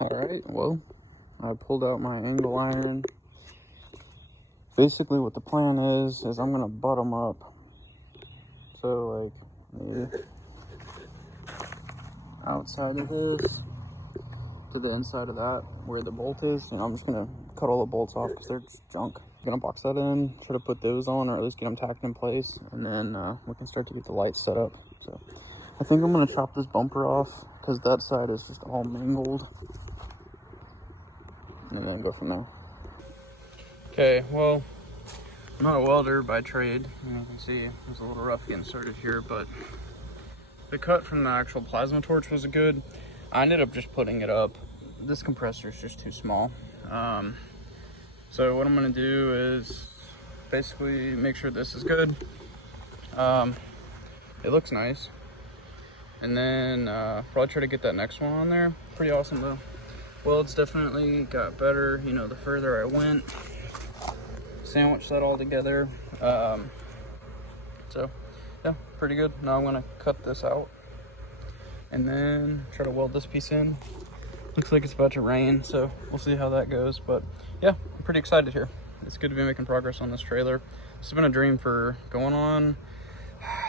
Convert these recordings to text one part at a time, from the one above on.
Alright, well, I pulled out my angle iron. Basically what the plan is I'm gonna butt them up. So like, maybe outside of this to the inside of that where the bolt is, and I'm just gonna cut all the bolts off because they're just junk. I'm gonna box that in, try to put those on, or at least get them tacked in place, and then we can start to get the lights set up. So I think I'm gonna chop this bumper off because that side is just all mangled, and then go from there. Okay, well, I'm not a welder by trade. You can see it's a little rough getting started here, but the cut from the actual plasma torch was good. I ended up just putting it up. This compressor is just too small. So what I'm gonna do is basically make sure this is good. It looks nice. And then probably try to get that next one on there. Pretty awesome though. Well, it's definitely got better, you know, the further I went. Sandwich that all together. So yeah, pretty good. Now I'm gonna cut this out and then try to weld this piece in. Looks like it's about to rain, so we'll see how that goes. But yeah, I'm pretty excited here. It's good to be making progress on this trailer. This has been a dream for going on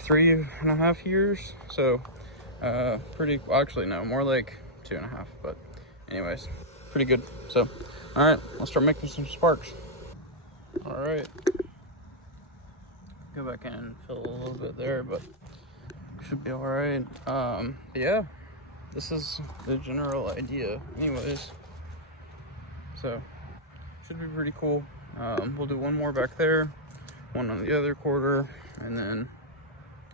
3.5 years. So pretty, actually no, more like 2.5, but anyways, pretty good. So all right, let's start making some sparks. All right, go back in and fill a little bit there, but should be all right. Yeah, this is the general idea anyways, so should be pretty cool. We'll do one more back there, one on the other quarter, and then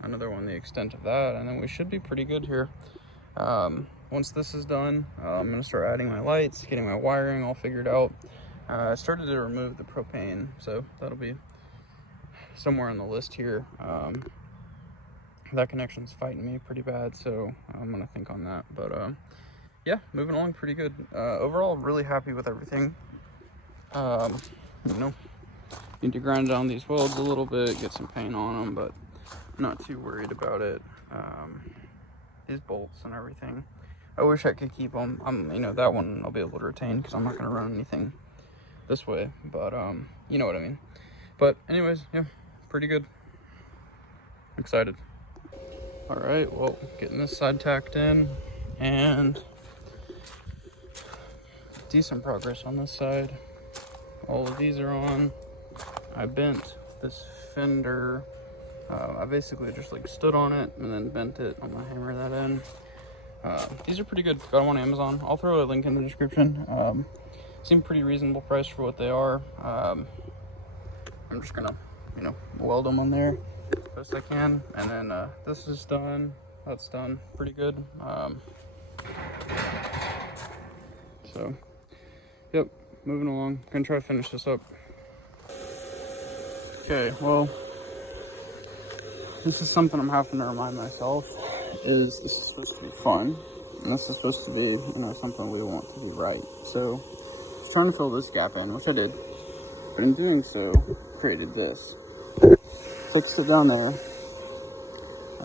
another one the extent of that, and then we should be pretty good here. Once this is done, I'm gonna start adding my lights, getting my wiring all figured out. I started to remove the propane, so that'll be somewhere on the list here. That connection's fighting me pretty bad, so I'm gonna think on that. But yeah, moving along pretty good. Overall, really happy with everything. You know, need to grind down these welds a little bit, get some paint on them, but not too worried about it. These bolts and everything, I wish I could keep them. You know, that one I'll be able to retain because I'm not gonna run anything this way, but you know what I mean. But anyways, yeah, pretty good. Excited. All right, well, getting this side tacked in, and decent progress on this side. All of these are on. I bent this fender. I basically just like stood on it and then bent it. I'm gonna hammer that in. These are pretty good. Got them on Amazon. I'll throw a link in the description. Seem pretty reasonable price for what they are. I'm just gonna, you know, weld them on there best I can, and then this is done. That's done pretty good. So yep, moving along. Gonna try to finish this up. Okay, well, this is something I'm having to remind myself, is this is supposed to be fun, and this is supposed to be, you know, something we want to be right. So I was trying to fill this gap in, which I did, but in doing so, created this. Fixed it down there,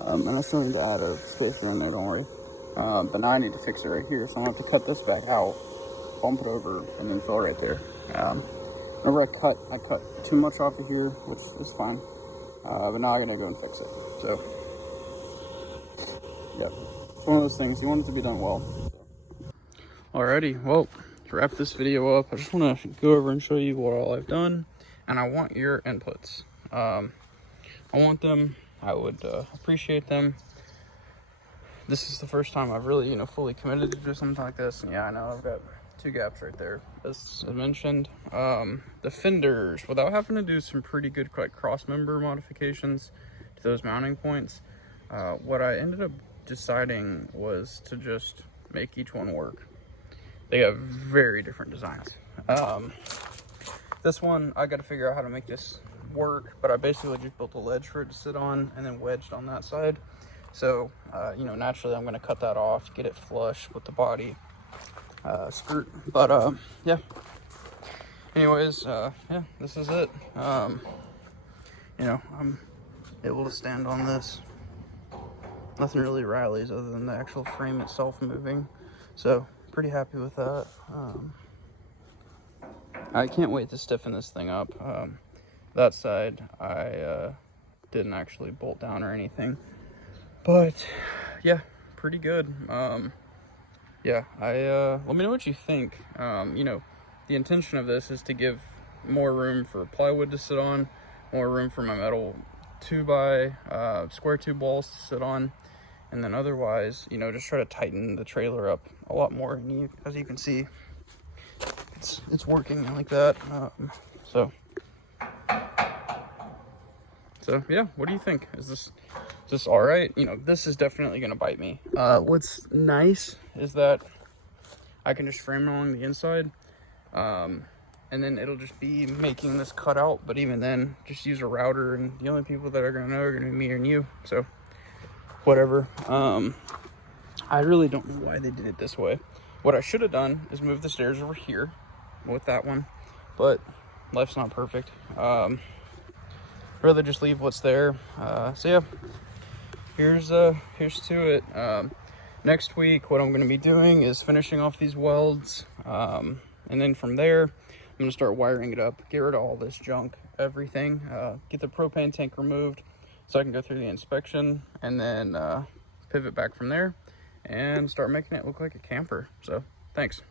and I still need to add a spacer in there, don't worry. But now I need to fix it right here, so I'm gonna have to cut this back out, bump it over, and then fill right there. Whenever I cut too much off of here, which is fine. But now I gotta go and fix it. So, yeah, it's one of those things, you want it to be done well. Alrighty, well, to wrap this video up, I just wanna go over and show you what all I've done, and I want your inputs. I want them, I would appreciate them. This is the first time I've really, you know, fully committed to do something like this, and yeah, I know I've got 2 gaps right there, as I mentioned. The fenders, without having to do some pretty good like cross member modifications to those mounting points, what I ended up deciding was to just make each one work. They have very different designs. This one, I got to figure out how to make this work, but I basically just built a ledge for it to sit on and then wedged on that side. So, you know, naturally I'm going to cut that off, get it flush with the body skirt. But, yeah. Anyways, yeah, this is it. You know, I'm able to stand on this. Nothing really rallies other than the actual frame itself moving. So, pretty happy with that. I can't wait to stiffen this thing up. That side I didn't actually bolt down or anything, but yeah, pretty good. Yeah, let me know what you think. You know, the intention of this is to give more room for plywood to sit on, more room for my metal 2x square tube walls to sit on, and then otherwise, you know, just try to tighten the trailer up a lot more. And as you can see, it's working like that. So yeah, what do you think? Is this all right? You know, this is definitely gonna bite me. What's nice is that I can just frame it along the inside, and then it'll just be making this cutout. But even then, just use a router, and the only people that are gonna know are gonna be me and you. So whatever. I really don't know why they did it this way. What I should have done is move the stairs over here with that one, but life's not perfect. Rather just leave what's there. So yeah, here's to it. Next week, what I'm going to be doing is finishing off these welds, and then from there, I'm going to start wiring it up, get rid of all this junk, everything, get the propane tank removed so I can go through the inspection, and then pivot back from there and start making it look like a camper. So thanks.